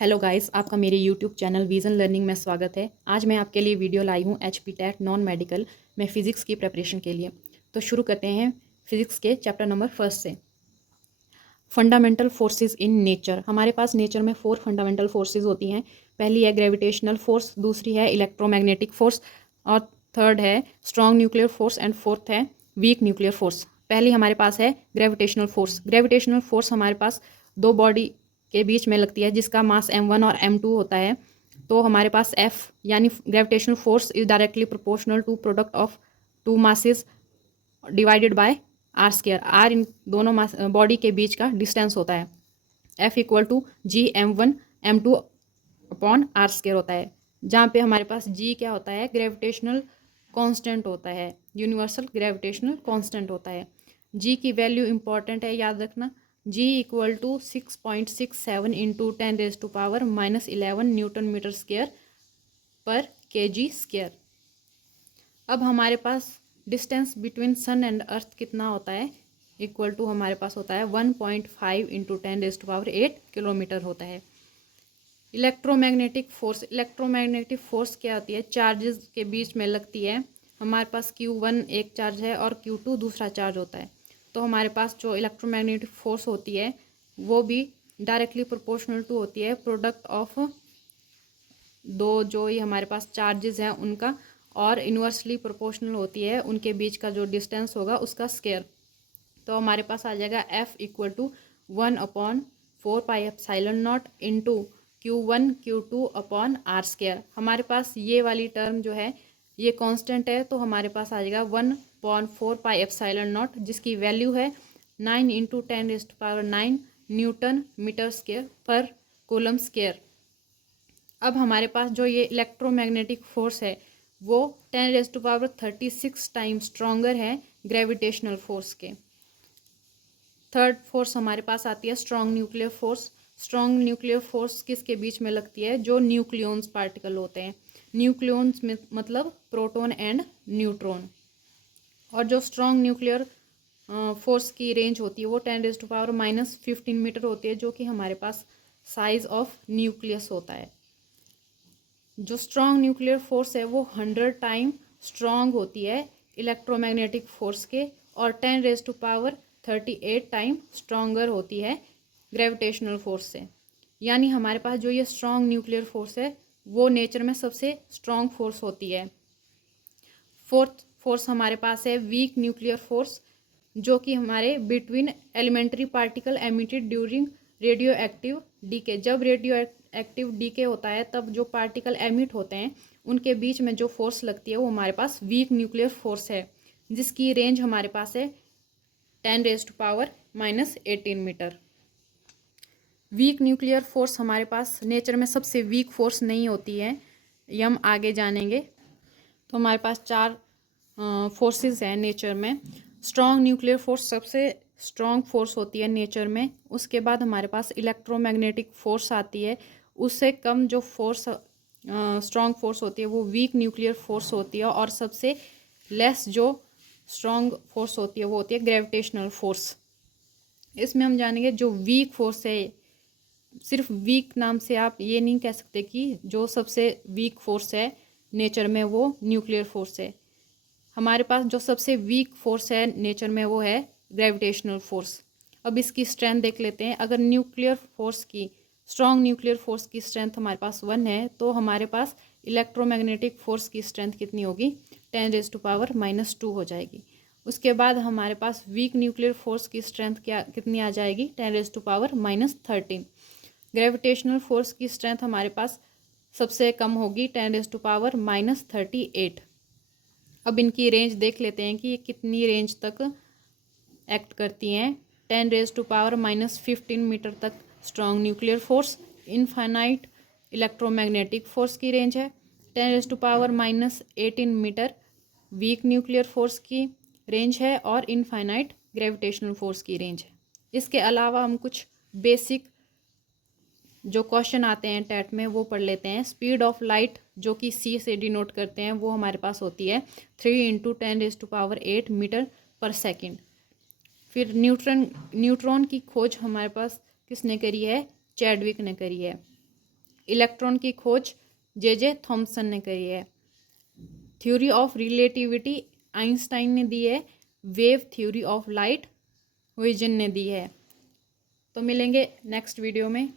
Hello guys, आपका मेरे YouTube channel vision learning में स्वागत है। आज मैं आपके लिए वीडियो लाई हूँ HP टेट नॉन मेडिकल में फ़िज़िक्स की प्रिपरेशन के लिए। तो शुरू करते हैं फ़िज़िक्स के चैप्टर नंबर 1 से। Fundamental forces in nature. हमारे पास नेचर में 4 फंडामेंटल फोर्सेस होती हैं। पहली है ग्रेविटेशनल फोर्स, दूसरी है इलेक्ट्रोमैग्नेटिक फोर्स और थर्ड है strong nuclear force and fourth है वीक न्यूक्लियर फोर्स। पहली हमारे पास है ग्रेविटेशनल फोर्स। ग्रेविटेशनल फोर्स हमारे पास दो बॉडी के बीच में लगती है जिसका मास m1 और m2 होता है। तो हमारे पास F यानी gravitational force is directly proportional to product of two masses divided by R square. R इन दोनों बॉडी के बीच का डिस्टेंस होता है। F equal to G m1 m2 upon are square होता है, जहाँ पे हमारे पास G क्या होता है, ग्रेविटेशनल कांस्टेंट होता है, यूनिवर्सल ग्रेविटेशनल कांस्टेंट होता है। G की वैल्यू इंपॉर्टेंट है, याद रखना। G equal to 6.67 into 10⁻⁻11 newton metre square पर kg स्केयर। अब हमारे पास distance between sun and earth कितना होता है, इक्वल टू हमारे पास होता है 1.5 इंटू 10⁸ किलोमीटर होता है। Electromagnetic force. इलेक्ट्रोमैग्नेटिक फोर्स क्या होती है, चार्जेस के बीच में लगती है। हमारे पास Q1 एक चार्ज है और Q2 दूसरा चार्ज होता है। तो हमारे पास जो इलेक्ट्रोमैग्नेटिक फोर्स होती है वो भी डायरेक्टली प्रोपोर्शनल टू होती है प्रोडक्ट ऑफ दो जो ये हमारे पास चार्जेस हैं उनका, और इन्वर्सली प्रोपोर्शनल होती है उनके बीच का जो डिस्टेंस होगा उसका स्केयर। तो हमारे पास आ जाएगा F equal to 1/4πε0 into Q1 Q2 upon are square. हमारे पास ये वाली टर्म जो है ये कांस्टेंट है, तो हमारे पास आ जाएगा 1/4πε0 जिसकी वैल्यू है 9 इंटू 10⁹ न्यूटन मीटर स्केयर पर कूलम स्केयर। अब हमारे पास जो ये इलेक्ट्रोमैग्नेटिक फोर्स है वो 10⁻36 टाइम स्ट्रॉन्गर है ग्रेविटेशनल फोर्स के। थर्ड फोर्स हमारे पास आती है strong nuclear force. Strong nuclear force किसके बीच में लगती है, जो न्यूक्लियॉन्स पार्टिकल होते हैं। न्यूक्लियॉन्स में मतलब प्रोटॉन एंड न्यूट्रॉन। और जो स्ट्रॉन्ग न्यूक्लियर फोर्स की रेंज होती है वो 10⁻⁻15 मीटर होती है, जो कि हमारे पास साइज ऑफ न्यूक्लियस होता है। जो स्ट्रॉन्ग न्यूक्लियर फोर्स है वो 100 टाइम स्ट्रॉन्ग होती है इलेक्ट्रोमैग्नेटिक फोर्स के, और 10⁻38 टाइम स्ट्रॉन्गर होती है ग्रेविटेशनल फोर्स से। यानी हमारे पास जो ये स्ट्रॉन्ग न्यूक्लियर फोर्स है वो नेचर में सबसे स्ट्रॉन्ग फोर्स होती है। फोर्थ फोर्स हमारे पास है वीक न्यूक्लियर फोर्स, जो कि हमारे between elementary particle emitted during radioactive decay. जब रेडियो एक्टिव डीके होता है तब जो पार्टिकल एमिट होते हैं उनके बीच में जो फोर्स लगती है वो हमारे पास वीक न्यूक्लियर फोर्स है, जिसकी रेंज हमारे पास है 10⁻⁻18 मीटर। वीक न्यूक्लियर फोर्स हमारे पास नेचर में सबसे वीक फोर्स नहीं होती है, ये हम आगे जानेंगे। तो हमारे पास 4 फोर्सेस हैं नेचर में। स्ट्रॉन्ग न्यूक्लियर फोर्स सबसे स्ट्रॉन्ग फोर्स होती है नेचर में। उसके बाद हमारे पास इलेक्ट्रोमैग्नेटिक फोर्स आती है। उससे कम जो फोर्स स्ट्रॉन्ग फोर्स होती है वो वीक न्यूक्लियर फोर्स होती है, और सबसे लेस जो स्ट्रॉन्ग फोर्स होती है वो होती है ग्रेविटेशनल फोर्स। इसमें हम जानेंगे जो वीक फोर्स है, सिर्फ वीक नाम से आप ये नहीं कह सकते कि जो सबसे वीक फोर्स है नेचर में वो न्यूक्लियर फोर्स है। हमारे पास जो सबसे वीक फोर्स है नेचर में वो है ग्रेविटेशनल फोर्स। अब इसकी स्ट्रेंथ देख लेते हैं। अगर न्यूक्लियर फोर्स की स्ट्रॉन्ग न्यूक्लियर फोर्स की स्ट्रेंथ हमारे पास 1 है, तो हमारे पास इलेक्ट्रोमैग्नेटिक फोर्स की स्ट्रेंथ कितनी होगी, 10⁻⁻2 हो जाएगी। उसके बाद हमारे पास वीक न्यूक्लियर फोर्स की स्ट्रेंथ क्या कितनी आ जाएगी, 10⁻⁻13। ग्रेविटेशनल फोर्स की स्ट्रेंथ हमारे पास सबसे कम होगी 10⁻⁻38। अब इनकी रेंज देख लेते हैं कि ये कितनी रेंज तक एक्ट करती हैं। 10⁻⁻15 मीटर तक strong nuclear force. Infinite electromagnetic force की रेंज है। 10⁻⁻18 मीटर वीक न्यूक्लियर फोर्स की रेंज है, और इनफाइनाइट ग्रेविटेशनल फोर्स की रेंज है। इसके अलावा हम कुछ बेसिक जो क्वेश्चन आते हैं टेट में वो पढ़ लेते हैं। स्पीड ऑफ लाइट जो कि c से डिनोट करते हैं वो हमारे पास होती है 3 × 10⁸ मीटर पर सेकंड। फिर न्यूट्रॉन की खोज हमारे पास किसने करी है, चैडविक ने करी है। इलेक्ट्रॉन की खोज जे थॉमसन ने करी है। थ्योरी ऑफ रिलेटिविटी आइंस्टाइन ने दी है। Wave theory of light vision ने दी है। तो मिलेंगे नेक्स्ट वीडियो में।